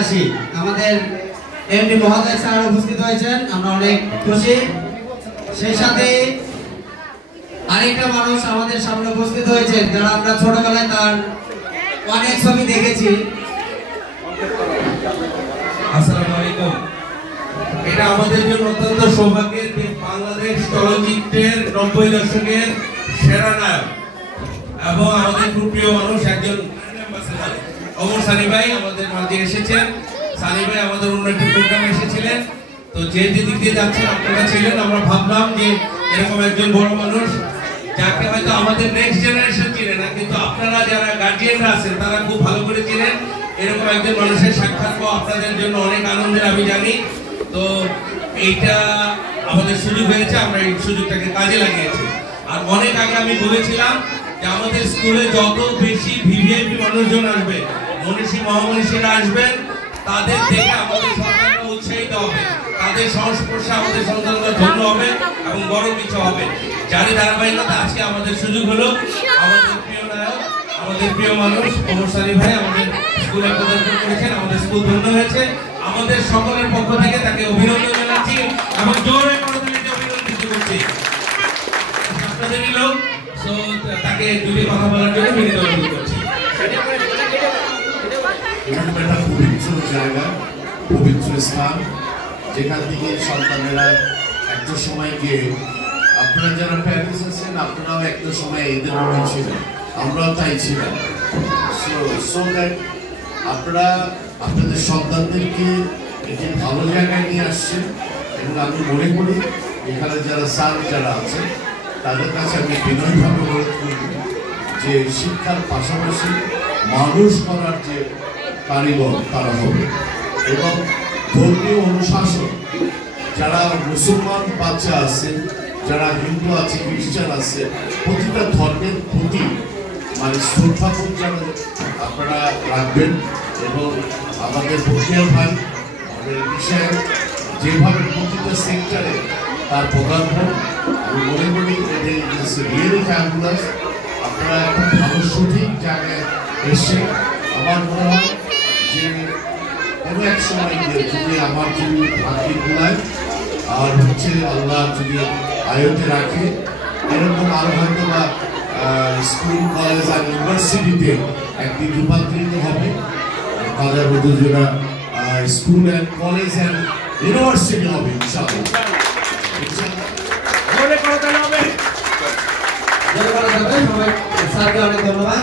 আসি। আমাদের এমডি মহোদয় স্যার উপস্থিত হয়েছেন, আমরা অনেক খুশি। সেই সাথে আরেকটা মানুষ আমাদের সামনে উপস্থিত হয়েছেন যারা আমরা ছোটবেলায় তার অনেক ছবি দেখেছি। আসসালামু আলাইকুম। এটা আমাদের জন্য অত্যন্ত সৌভাগ্যের যে বাংলাদেশ চলচ্চিত্রের 90 দশকের সেরা নায়ক এবং আমাদের খুব প্রিয় মানুষ একজন ওমর সানি ভাই আমাদের মাঝে এসেছেন। সানি ভাই আমাদের অন্য একটি প্রোগ্রামে এসেছিলেন, তো যে দিক দিয়ে যাচ্ছেন আপনারা ছিলেন। আমরা ভাবলাম যে এরকম একজন বড় মানুষ যাকে হয়তো আমাদের নেক্সট জেনারেশন চিনে না, কিন্তু আপনারা যারা গার্জিয়ানরা আছেন তারা খুব ভালো করে চিনেন। এরকম একজন মানুষের সাক্ষাৎ পাওয়া আপনাদের জন্য অনেক আনন্দের আমি জানি। তো এইটা আমাদের সুযোগ হয়েছে, আমরা এই সুযোগটাকে কাজে লাগিয়েছি। আর অনেক আগে আমি বলেছিলাম যে আমাদের স্কুলে যত বেশি ভিভিআইপি মানুষজন আসবে, মনীষী মহামনীষীরা আসবেন, তাদের দেখে আমাদের সন্তানরা উৎসাহিত হবে, তাদের সংস্পর্শে আমাদের সন্তানরা ধন্য হবে এবং বড় কিছু হবে। যারই ধারাবাহিকতা আজকে আমাদের সুযোগ হলো আমাদের প্রিয় নায়ক, আমাদের প্রিয় মানুষ ওমর সানি ভাই আমাদের স্কুলে পদার্পণ করেছেন। আমাদের স্কুল ধন্য হয়েছে। আমাদের সকলের পক্ষ থেকে তাকে অভিনন্দন জানাচ্ছি এবং জোরে করতালিতে অভিনন্দিত করছি। আপনাদেরই লোক, সো তাকে দুটি কথা বলার জন্য বিনীত অনুরোধ করছি। এরকম একটা পবিত্র জায়গা, পবিত্র স্থান, যেখান থেকে সন্তানেরা একটা সময় গিয়ে, আপনারা যারা প্যারেন্টস আছেন আপনারাও একটা সময় এদের মনে ছিলেন, আমরাও তাই ছিলাম। সো দ্যাট আপনারা আপনাদের সন্তানদেরকে একটি ভালো জায়গায় নিয়ে আসছেন। এবং আমি মনে করি এখানে যারা স্যার যারা আছেন তাদের কাছে আমি বিনয়ভাবে অনুরোধ করব যে শিক্ষার পাশাপাশি মানুষ করার যে কারিগর তারা হবে এবং ধর্মীয় অনুশাসন, যারা মুসলমান বাচ্চা আছে, যারা হিন্দু আছে, খ্রিস্টান আছে, প্রতিটা ধর্মের প্রতি মানে শ্রদ্ধাবোধ যেন আপনারা রাখবেন। এবং আমাদের বকিয়া ভাই আমাদের বিষয়ে যেভাবে প্রতিটা সেক্টরে তার পদার্থ আমি মনে করি রিয়েলি ফ্যাবুলাস। আপনারা একটা ভালো সঠিক জায়গায় এসে আমার মনে হয় যে কোনো এক সময় যদি আমার যদি ভাগ্যে গুলায় আর হচ্ছে আল্লাহ যদি আয়তে রাখে, এরকম আরো হয়তো বা স্কুল কলেজ আর ইউনিভার্সিটিতে একদিন রূপান্তরিত হবে। তাদের মধ্যে যেটা school and college and university হবে ইনশাআল্লাহ। সবাই স্যারকে অনেক ধন্যবাদ।